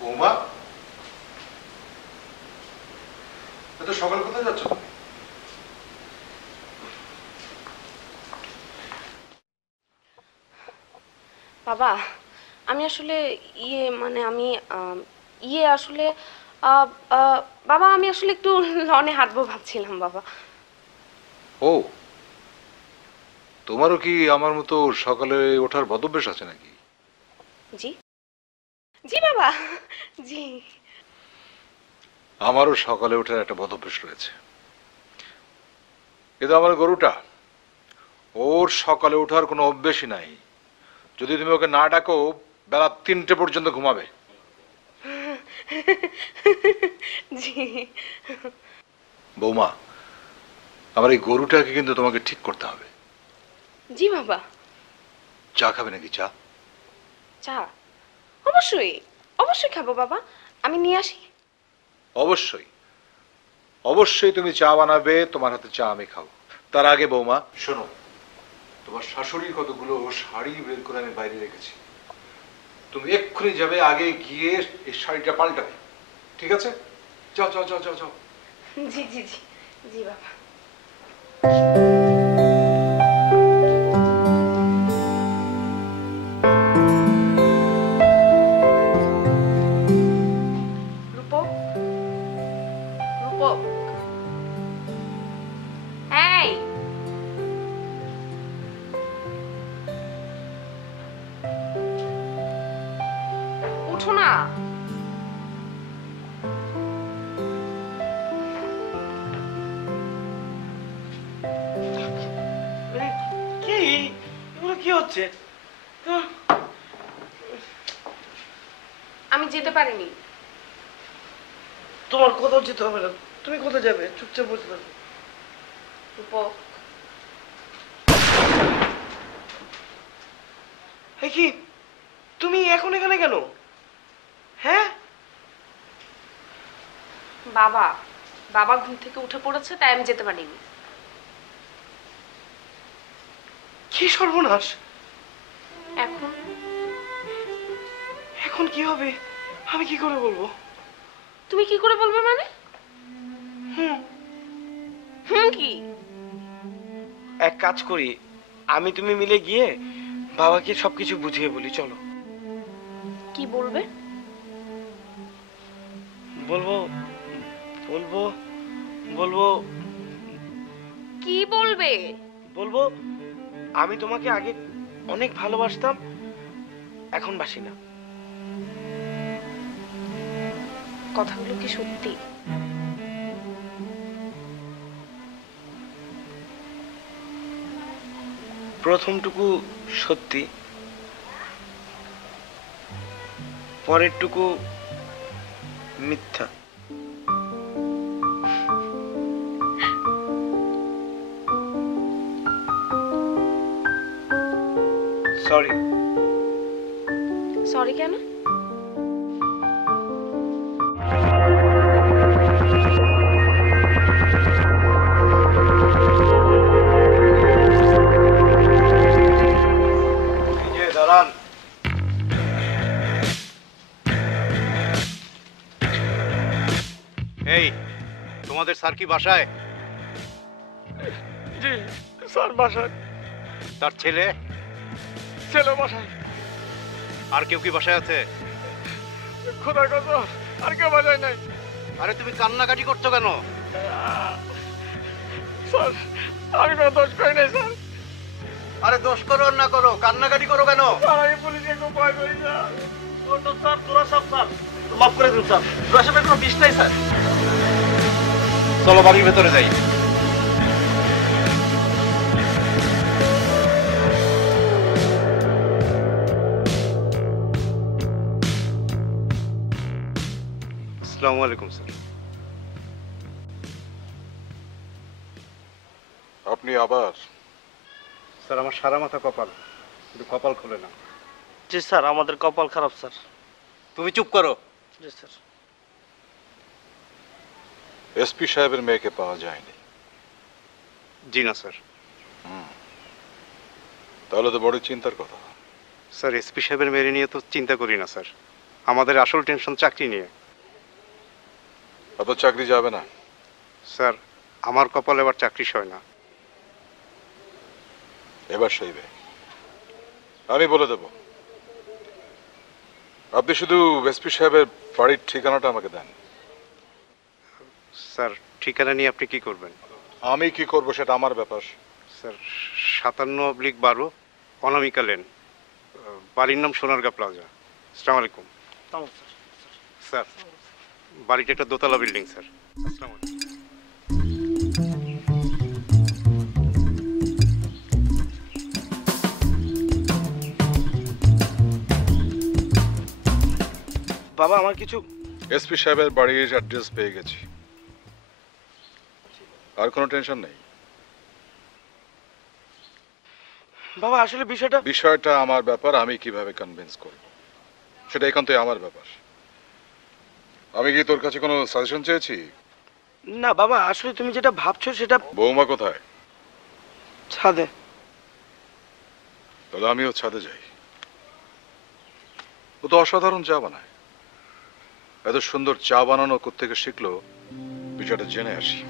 বৌমা, এত সকাল কোথায় যাচ্ছ তুমি? বাবা আমি আসলে মানে আমি আসলে বাবা আমি আসলে একটু লনে হাঁটবো ভাবছিলাম বাবা। ও, তোমারও কি আমার মতো সকালে ওঠার বদভ্যাস আছে নাকি? জি জি বাবা, জি। আমারও সকালে ওঠার একটা বদভ্যাস রয়েছে, কিন্তু আমার গরুটা, ওর সকালে ওঠার কোনো অভ্যেসই নাই। যদি তুমি ওকে না ডাকো বেলা 3টে পর্যন্ত ঘুমাবে। জি বৌমা, আমার এই গরুটাকে কিন্তু তোমাকে ঠিক করতে হবে। জি বাবা। চা খাবে নাকি? চা? চা অবশ্যই অবশ্যই খাবো বাবা, আমি নিয়ে আসি। অবশ্যই অবশ্যই তুমি চা বানাবে, তোমার হাতে চা আমি খাবো। তার আগে বৌমা শোনো, তোমার শাশুড়ির কতগুলো শাড়ি বের করে আমি বাইরে রেখেছি, তুমি এক্ষুনি যাবে, আগে গিয়ে এই শাড়িটা পাল্টাবে, ঠিক আছে? যাও যাও যাও যাও যাও। জি জি জি জি বাবা। রূপক, রূপক, এই উঠো না। কি এগুলো কি হচ্ছে? আমি যেতে পারিনি। তোমার কোথাও যেতে হবে না, তুমি তুমি কোথায় যাবে? চুপচাপ বসে থাকো। রূপক, এই কি তুমি এখন এখানে কেন? হ্যাঁ, বাবা বাবা ঘুম থেকে উঠে পড়েছে, তাই আমি যেতে পারিনি। কি সর্বনাশ! এখন এখন কি হবে? আমি কি করে বলবো? তুমি কি করে বলবে মানে? হুম, কি? এক কাজ করি, আমি তুমি মিলে গিয়ে বাবাকে সবকিছু বুঝিয়ে বলি। চলো। কি বলবে? বলবো বলবো বলবো কি বলবে? বলবো আমি তোমাকে আগে অনেক ভালোবাসতাম, এখন বাসি না। কথাগুলো কি সত্যি? প্রথমটুকু সত্যি, পরেরটুকু মিথ্যা। সরি। সরি কেন? দাঁড়ান। এই, তোমাদের স্যার কি বাসায়? জি স্যার বাসায়। তার ছেলে ছেলে বাসায়। আর কেউ কি বাসায় আছে? খোদার কথা, আর কেউ বাসায় নাই। আরে তুমি কান্নাকাটি করছো কেন? স্যার আমি কোনো দোষ করি নাই স্যার। আরে দোষ করো আর না করো, কান্নাকাটি করো কেন? স্যার আমি পুলিশকে খুব ভয় করি স্যার। স্যার তোরা সব স্যার মাফ করে দিন স্যার, তোরা সবের কোনো বিষ নাই স্যার। চলো বাড়ির ভেতরে যাই। আসসালামু আলাইকুম স্যার। আপনি আবার? স্যার আমার সারা মাথা কপাল, কিন্তু কপাল খোলে না। জি স্যার, আমাদের কপাল খারাপ স্যার। তুমি চুপ করো। জি স্যার। এসপি সাহেবের মেয়েকে পাওয়া যায়নি? জি না স্যার। তাহলে তো বড় চিন্তার কথা। স্যার এসপি সাহেবের মেয়ে নিয়ে তো চিন্তা করি না স্যার, আমাদের আসল টেনশন চাকরি নিয়ে। অত চাকরি যাবে না স্যার আমার কপাল এবার চাকরি সয় না। এবার সইবে, আমি বলে দেব। আপনি শুধু এসপি সাহেবের বাড়ির ঠিকানাটা আমাকে দেন। স্যার ঠিকানা নিয়ে আপনি কি করবেন? আমি কি করব সেটা আমার ব্যাপার। স্যার 57/12 অনামিকা লেন, বাড়ির নাম সোনারগাঁ প্লাজা। আসসালামু আলাইকুম। স্যার বাড়িটা একটা দোতলা বিল্ডিং স্যার। আসসালামু আলাইকুম। বাবা আমার কিছু। এসপি সাহেবের বাড়ির অ্যাড্রেস পেয়ে গেছি, আর কোনো টেনশন নেই। বাবা আসলে বিষয়টা আমার ব্যাপার, আমি কিভাবে কনভিন্স করব সেটা একান্তই আমার ব্যাপার। আমি কি তোর কাছে কোনো সাজেশন চেয়েছি? না বাবা, আসলে তুমি যেটা ভাবছো সেটা। বৌমা কোথায়? ছাদে। তাহলে আমিও ছাদে যাই। ও তো অসাধারণ চা বানায়, এত সুন্দর চা বানানো কোত্থেকে শিখলো বিষয়টা জেনে আসি।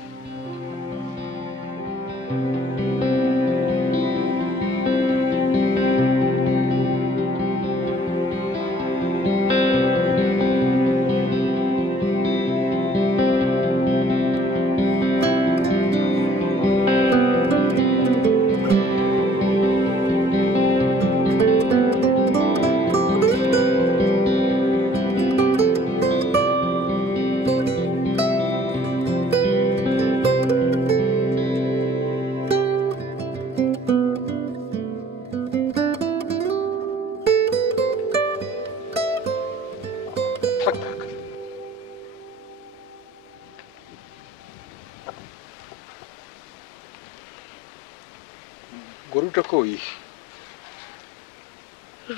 গরুটা কই?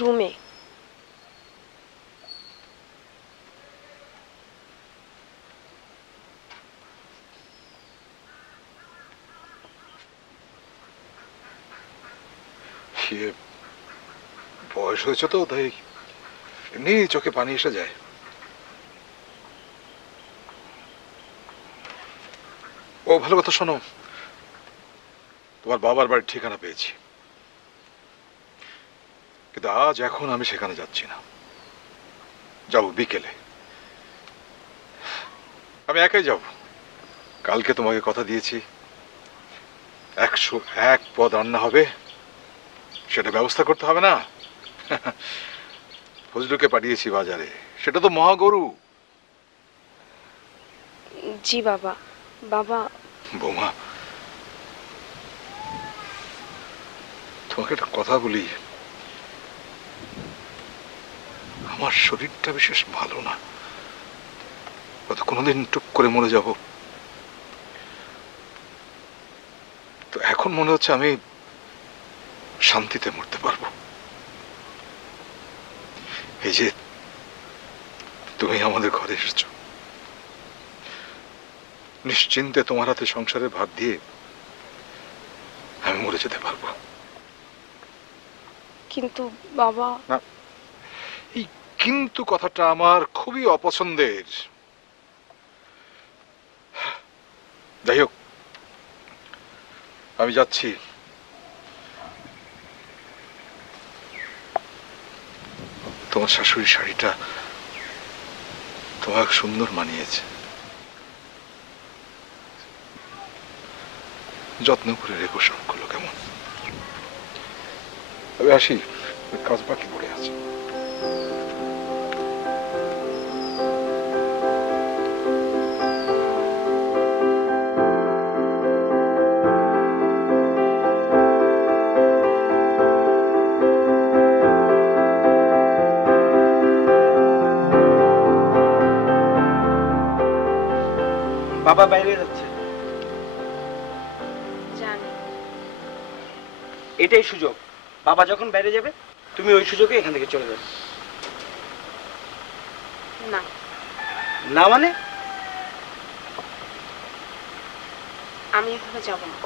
রুমে। সে বয়স হয়েছে তো, তাই এমনি চোখে পানি এসে যায়। ও ভালো কথা, শোনো, তোমার বাবার বাড়ির ঠিকানা পেয়েছি, কিন্তু আজ এখন আমি সেখানে যাচ্ছি না, যাব বিকেলে। আমি একাই যাব। কালকে তোমাকে কথা দিয়েছি 101 পদ রান্না হবে, সেটা ব্যবস্থা করতে হবে না? ফজলুকে পাঠিয়েছি বাজারে, সেটা তো মহাগরু। জি বাবা। বাবা, বৌমা, তোমাকে একটা কথা বলি, আমার শরীরটা বিশেষ ভালো না, হয়তো কোনোদিন টুক করে মরে যাব। তো এখন মনে হচ্ছে আমি শান্তিতে মরতে পারবো। এই যে তুমি আমাদের ঘরে এসেছো, নিশ্চিন্তে তোমার হাতে সংসারের ভার দিয়ে আমি মরে যেতে পারবো। কিন্তু বাবা। না, এই কিন্তু কথাটা আমার খুবই অপছন্দের। যাই হোক, আমি যাচ্ছি। তোমার শাশুড়ির শাড়িটা তোমাকে সুন্দর মানিয়েছে, যত্ন করে রেখো সবগুলো, কেমন? আমি আসি, কাজ বাকি পড়ে আছে। বাবা বাইরে যাচ্ছে। জানি। এটাই সুযোগ, বাবা যখন বাইরে যাবে তুমি ওই সুযোগে এখান থেকে চলে যাবে। না। না মানে? আমি এভাবে যাব না।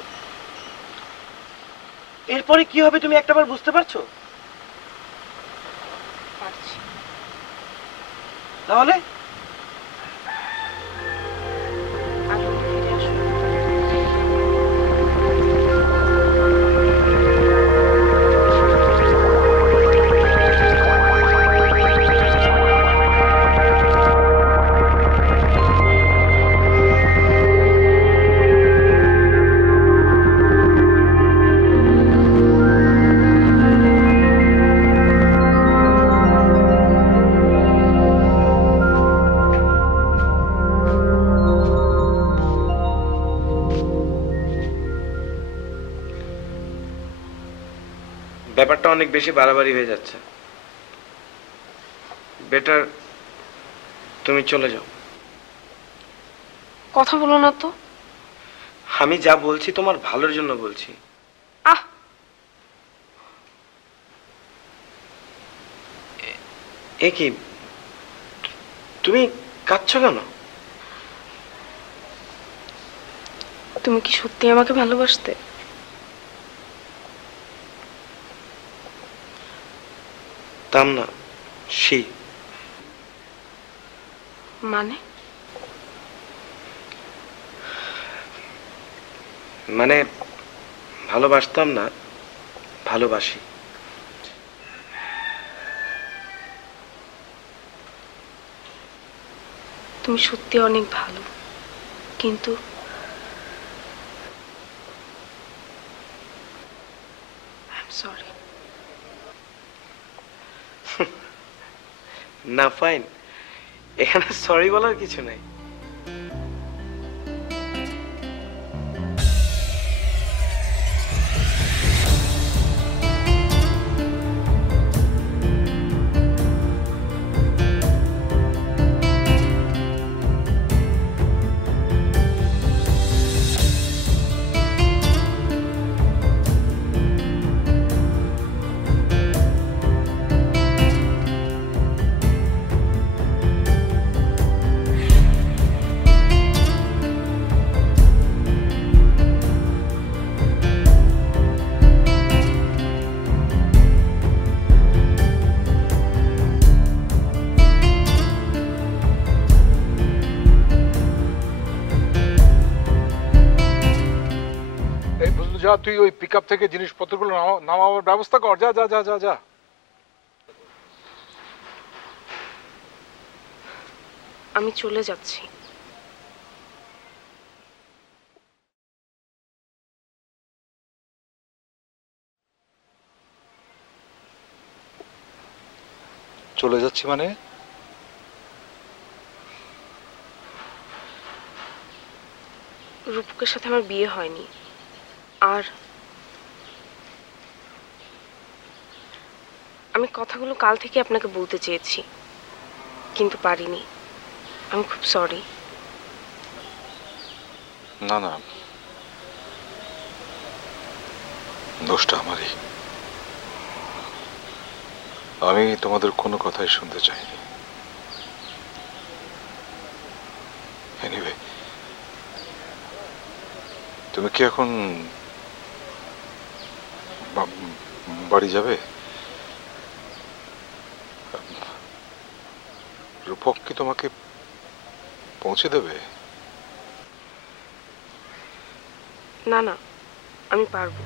এরপরে কি হবে তুমি একটাবার বুঝতে পারছো? পারছি। তাহলে আগে ফিরে আসো। ব্যাপারটা অনেক বেশি বাড়াবাড়ি হয়ে যাচ্ছে। বেটার তুমি চলে যাও। কথা বলো না তো। আমি যা বলছি তোমার ভালোর জন্য বলছি। আহ, এ কি, তুমি কাঁদছো কেন? তুমি কি সত্যি আমাকে ভালোবাসতে? তাম না, সেই মানে? মানে ভালোবাসতাম না, ভালোবাসি। তুমি সত্যি অনেক ভালো, কিন্তু I'm sorry. না ফাইন, এখানে সরি বলার কিছু নাই। যা তুই ওই পিকআপ থেকে জিনিসপত্রগুলো নামাবার ব্যবস্থা কর, যা যা যা যা যা। আমি চলে যাচ্ছি। চলে যাচ্ছি মানে? রূপকের সাথে আমার বিয়ে হয়নি, আর আমি কথাগুলো কাল থেকে আপনাকে বলতে চেয়েছি, কিন্তু পারিনি। আমি খুব সরি। না না, দোষটা আমারই। আমি তোমাদের কোনো কথাই শুনতে চাইনি। এনিওয়ে, তুমি কি এখন বাড়ি যাবে? রূপক কি তোমাকে পৌঁছে দেবে? না না, আমি পারবো।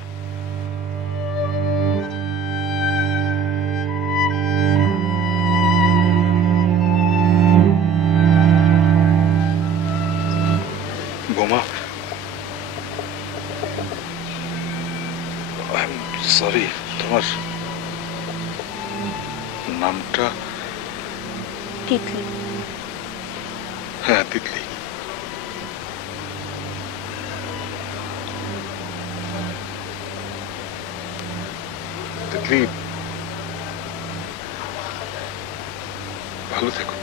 বোমা, আই এম সরি, তোমার নামটা? তিতলি। হ্যাঁ, তিতলি। তিতলি, ভালো থেকো।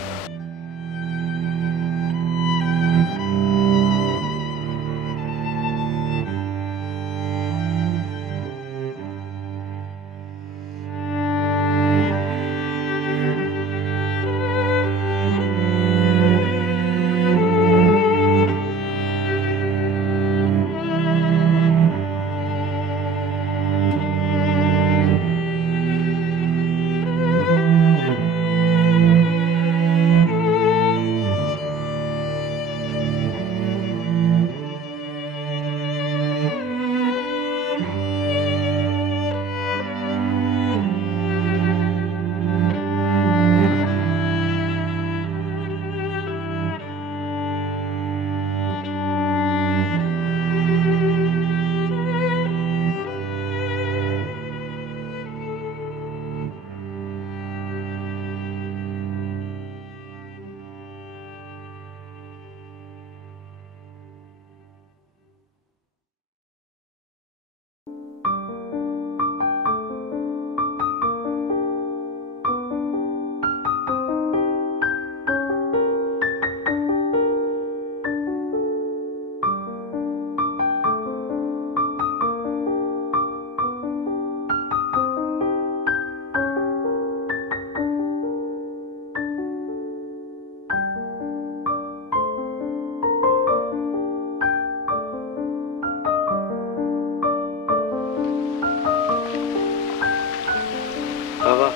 বাবা,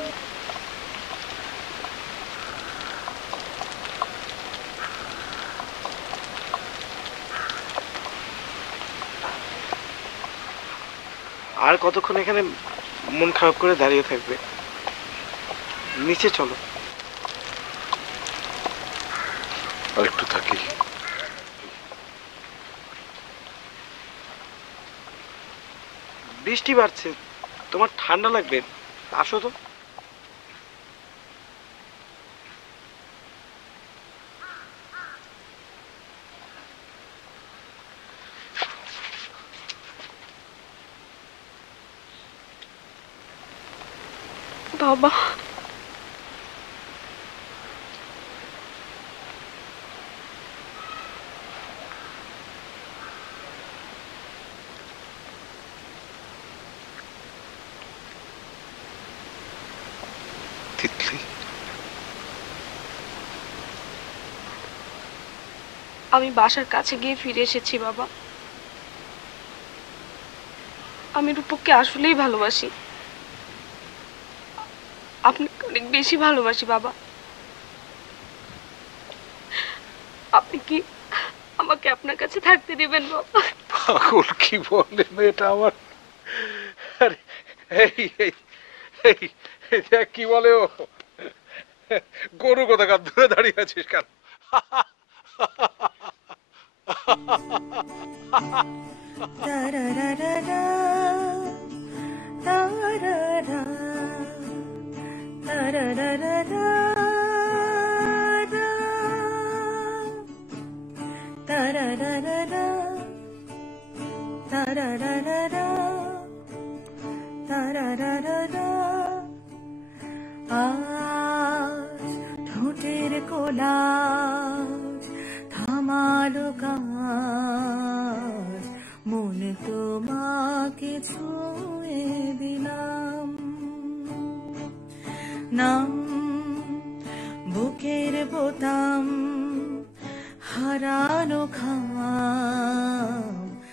আর কতক্ষণ এখানে মন খারাপ করে দাঁড়িয়ে থাকবে? নিচে চলো। আর একটু থাকি। বৃষ্টি বাড়ছে, তোমার ঠান্ডা লাগবে, আসো তো। বাবা, তিতলি, আমি বাসার কাছে গিয়ে ফিরে এসেছি বাবা। আমি রূপককে আসলেই ভালোবাসি, আপনাকে অনেক বেশি ভালোবাসি বাবা। আপনি কি আমাকে আপনার কাছে থাকতে দিবেন বাবা? পাগল কি বলে মেয়েটা আমার। আরে, এই এই এই এই দেখ কি বলে ও, গরু কোথাকার দূরে দাঁড়িয়ে আছিস কেন? আজ ঠোঁটের কোলাজ থামালো কাজ, মন তোমাকে ছুঁয়ে দিলাম। নাম বুকের বোতাম হারানো খাম